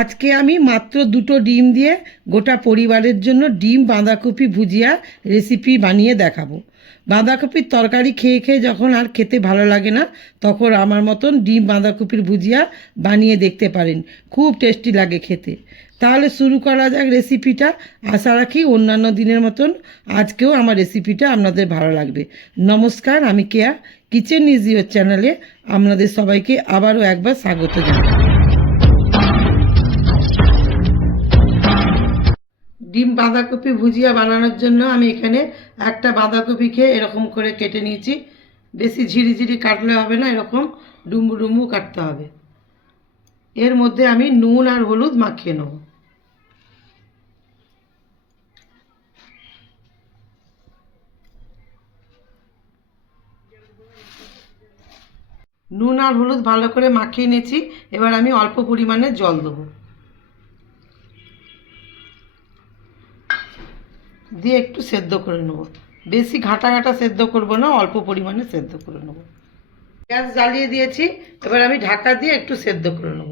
আজকে আমি মাত্র দুটো ডিম দিয়ে গোটা পরিবারের জন্য ডিম, বাঁধাকপি ভুজিয়া রেসিপি বানিয়ে দেখাবো। বাঁধাকপির তরকারি খেয়ে খেয়ে যখন আর খেতে ভালো লাগে না, তখন আমার মতন ডিম, বাঁধাকপির ভুজিয়া বানিয়ে দেখতে পারেন। খুব টেস্টি লাগে খেতে। তাহলে শুরু করা যাক রেসিপিটা আশা রাখি অন্যান্য দিনের মতন আজকেও আমার রেসিপিটা আপনাদের ভালো লাগবে। নমস্কার, আমি কেয়া। কিচেন ইজ ইউর চ্যানেলে আপনাদের সবাইকে আবারও একবার স্বাগত জানাই। ডিম বাঁধাকপি ভুজিয়া বানানোর জন্য আমি এখানে একটা বাঁধাকপিকে এরকম করে কেটে নিয়েছি। বেশি ঝিরিঝিরি কাটলে হবে না, এরকম ডুমু ডুমু কাটতে হবে। এর মধ্যে আমি নুন আর হলুদ মাখিয়ে নেব। নুন আর হলুদ ভালো করে মাখিয়ে নিয়েছি। এবার আমি অল্প পরিমাণে জল দেবো। দিয়ে একটু সেদ্ধ করে নেব। বেশি ঘাটা ঘাটা সেদ্ধ করব না, অল্প পরিমাণে সেদ্ধ করে নেব। গ্যাস জ্বালিয়ে দিয়েছি, এবার আমি ঢাকা দিয়ে একটু সেদ্ধ করে নেব।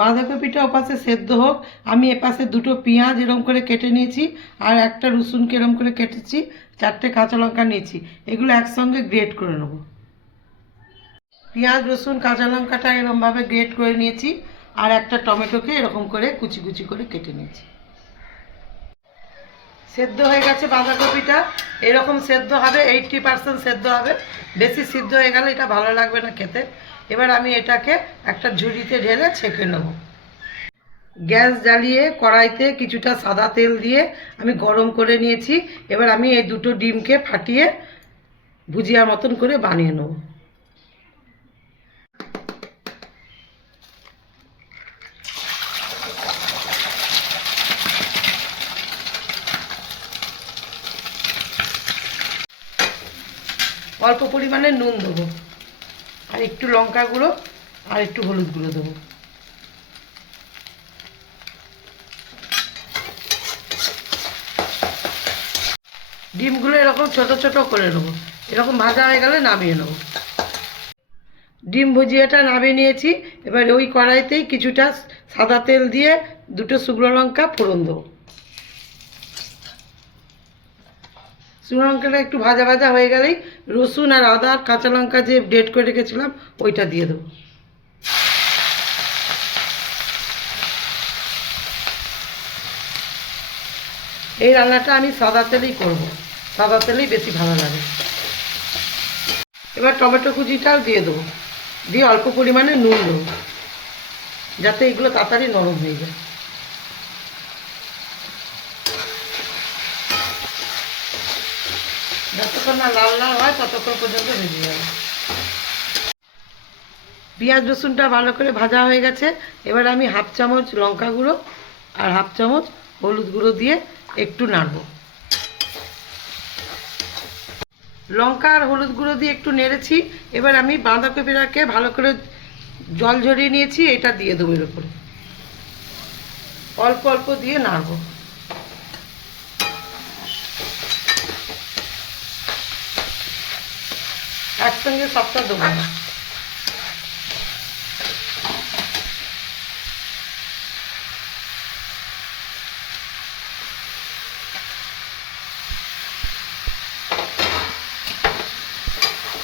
বাঁধাকপিটা ওপাশে সেদ্ধ হোক, আমি এপাশে দুটো পেঁয়াজ এরম করে কেটে নিয়েছি, আর একটা রসুনকে এরম করে কেটেছি, চারটে কাঁচা লঙ্কা নিয়েছি, এগুলো একসঙ্গে গ্রেট করে নেব। পেঁয়াজ, রসুন, কাঁচা লঙ্কাটা এরমভাবে গ্রেট করে নিয়েছি, আর একটা টমেটোকে এরকম করে কুচি কুচি করে কেটে নিয়েছি। সেদ্ধ হয়ে গেছে বাঁধাকপিটা। এরকম সেদ্ধ হবে এইটটি পার্সেন্ট সেদ্ধ হবে। বেশি সিদ্ধ হয়ে গেলে এটা ভালো লাগবে না খেতে। এবার আমি এটাকে একটা ঝুড়িতে ঢেলে ছেঁকে নেব। গ্যাস জ্বালিয়ে কড়াইতে কিছুটা সাদা তেল দিয়ে আমি গরম করে নিয়েছি। এবার আমি এই দুটো ডিমকে ফাটিয়ে ভুজিয়ার মতন করে বানিয়ে নেব। অল্প পরিমাণে নুন দেবো। আর একটু লঙ্কা গুঁড়ো, আর একটু হলুদ গুঁড়ো দেবো। ডিমগুলো এরকম ছোট ছোট করে নেব। এরকম ভাজা হয়ে গেলে নামিয়ে নেব। ডিম ভুজিয়াটা নামিয়ে নিয়েছি। এবার ওই কড়াইতেই কিছুটা সাদা তেল দিয়ে দুটো শুকনো লঙ্কা ফোড়ন দেবো। শুকনো লঙ্কাটা একটু ভাজা ভাজা হয়ে গেলেই রসুন আর আদা, কাঁচা লঙ্কা যে ডেট করে রেখেছিলাম, ওইটা দিয়ে দেবো। এই রান্নাটা আমি সাদা তেলেই করব। সাদা তেলেই বেশি ভালো লাগে। এবার টমেটো কুচিটাও দিয়ে দেবো। দিয়ে অল্প পরিমাণে নুন দেবো। যাতে এগুলো তাড়াতাড়ি নরম হয়ে যায়। যতক্ষণ না হয়, ততক্ষণ পর্যন্ত ভেজে যাবে পেঁয়াজ রসুনটা ভালো করে ভাজা হয়ে গেছে। এবার আমি হাফ চামচ লঙ্কা গুঁড়ো আর হাফ চামচ হলুদ গুঁড়ো দিয়ে একটু নাড়বো। লঙ্কা আর হলুদ গুঁড়ো দিয়ে একটু নেড়েছি। এবার আমি বাঁধাকপিটাকে ভালো করে জল ঝরিয়ে নিয়েছি, এটা দিয়ে দেবো এর উপরে। অল্প অল্প দিয়ে নাড়বো। একসঙ্গে সবটা দেবো না।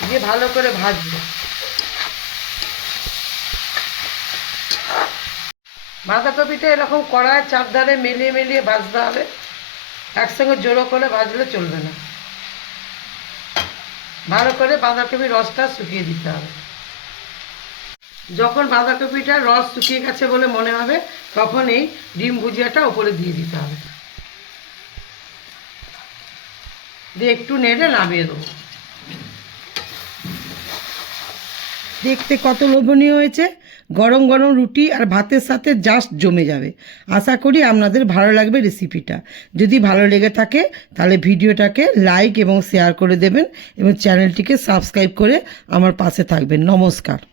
দিয়ে ভালো করে ভাজবো। বাঁধাকপিটা এরকম কড়ায় চারধারে মেলিয়ে মেলিয়ে ভাজতে হবে। একসঙ্গে জোড়ো করে ভাজলে চলবে না। ভালো করে বাঁধাকপির রসটা শুকিয়ে দিতে হবে। যখন বাঁধাকপিটা রস শুকিয়ে গেছে বলে মনে হবে, তখন এই ডিম ভুজিয়াটা ওপরে দিয়ে দিতে হবে। দিয়ে একটু নেড়ে নামিয়ে দেবো। দেখতে কত লোভনীয় হয়েছে। গরম গরম রুটি আর ভাতের সাথে জাস্ট জমে যাবে। আশা করি আপনাদের ভালো লাগবে রেসিপিটা যদি ভালো লেগে থাকে, তাহলে ভিডিওটাকে লাইক এবং শেয়ার করে দেবেন এবং চ্যানেলটিকে সাবস্ক্রাইব করে আমার পাশে থাকবেন। নমস্কার।